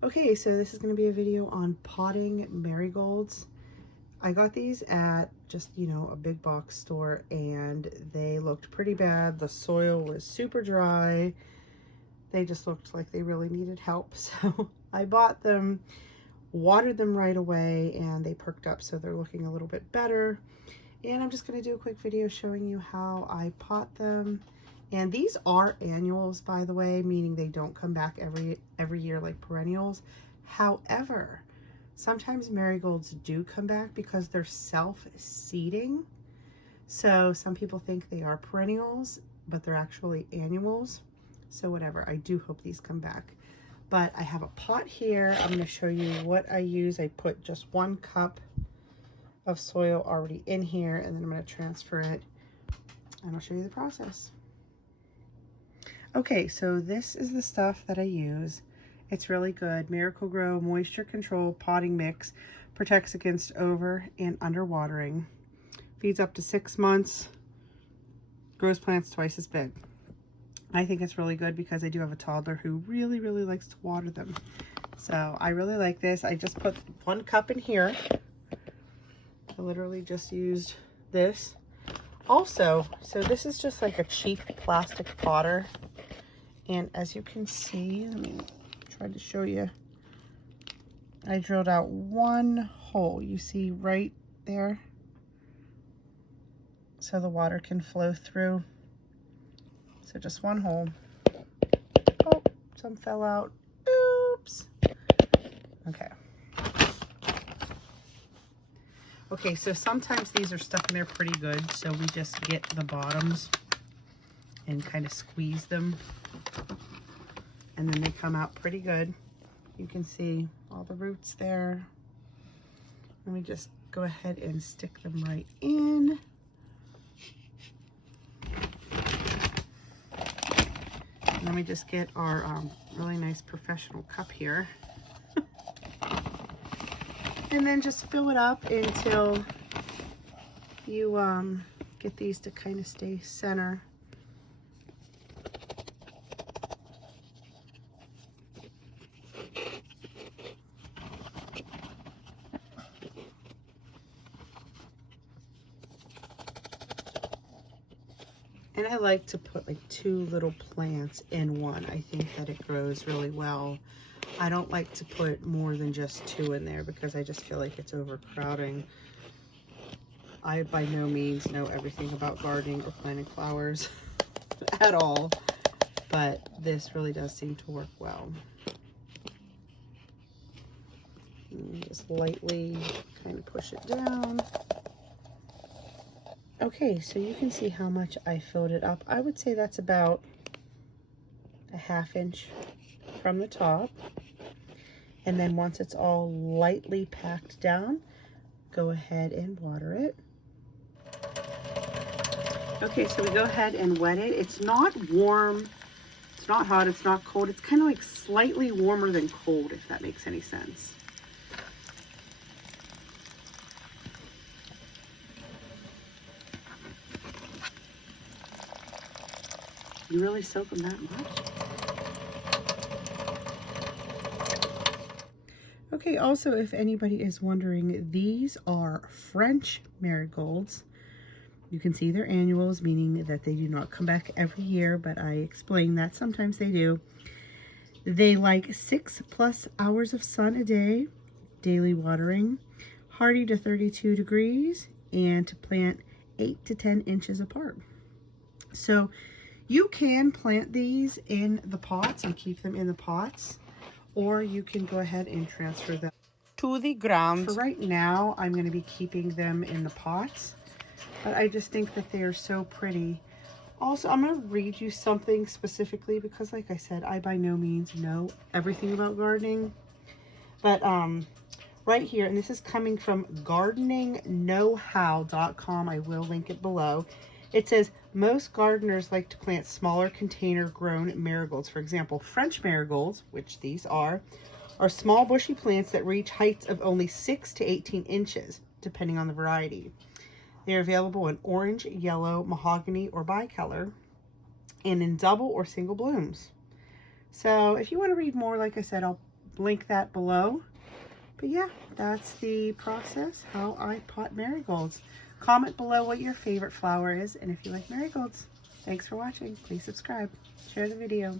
Okay, so this is going to be a video on potting marigolds. I got these at just, a big box store, and they looked pretty bad. The soil was super dry. They just looked like they really needed help. So I bought them, watered them right away, and they perked up, so they're looking a little bit better. And I'm just going to do a quick video showing you how I pot them. And these are annuals, by the way, meaning they don't come back every year like perennials. However, sometimes marigolds do come back because they're self-seeding. So some people think they are perennials, but they're actually annuals. So whatever, I do hope these come back. But I have a pot here. I'm going to show you what I use. I put just 1 cup of soil already in here, and then I'm going to transfer it, and I'll show you the process. Okay, so this is the stuff that I use. It's really good. Marigold Moisture Control Potting Mix protects against over and under watering. Feeds up to 6 months. Grows plants twice as big. I think it's really good because I do have a toddler who really, really likes to water them. So I really like this. I just put 1 cup in here. I literally just used this. Also, so this is just like a cheap plastic potter. And as you can see, let me try to show you. I drilled out 1 hole, you see right there, so the water can flow through. So just 1 hole. Oh, some fell out. Oops. Okay. Okay, so sometimes these are stuck in there pretty good, so we just get the bottoms and kind of squeeze them, and then they come out pretty good. You can see all the roots there. And we just go ahead and stick them right in. And then we just get our really nice professional cup here. And then just fill it up until you get these to kind of stay center. And I like to put like 2 little plants in one. I think that it grows really well. I don't like to put more than just 2 in there because I just feel like it's overcrowding. I by no means know everything about gardening or planting flowers at all, but this really does seem to work well. And just lightly kind of push it down. Okay, so you can see how much I filled it up. I would say that's about a 1/2 inch from the top. And then once it's all lightly packed down, go ahead and water it. Okay, so we go ahead and wet it. It's not warm, it's not hot, it's not cold. It's kind of like slightly warmer than cold, if that makes any sense. You really soak them that much? Okay, also, if anybody is wondering, these are French marigolds. You can see they're annuals, meaning that they do not come back every year, but I explained that sometimes they do. They like 6+ hours of sun a day, daily watering, hardy to 32 degrees, and to plant 8 to 10 inches apart. So you can plant these in the pots and keep them in the pots, or you can go ahead and transfer them to the ground. For right now, I'm going to be keeping them in the pots, but I just think that they are so pretty. Also, I'm going to read you something specifically because, like I said, I by no means know everything about gardening. But right here, and this is coming from gardeningknowhow.com. I will link it below. It says, most gardeners like to plant smaller container-grown marigolds. For example, French marigolds, which these are small bushy plants that reach heights of only 6 to 18 inches, depending on the variety. They are available in orange, yellow, mahogany, or bicolor, and in double or single blooms. So if you want to read more, like I said, I'll link that below. But yeah, that's the process, how I pot marigolds. Comment below what your favorite flower is and if you like marigolds. Thanks for watching. Please subscribe. Share the video.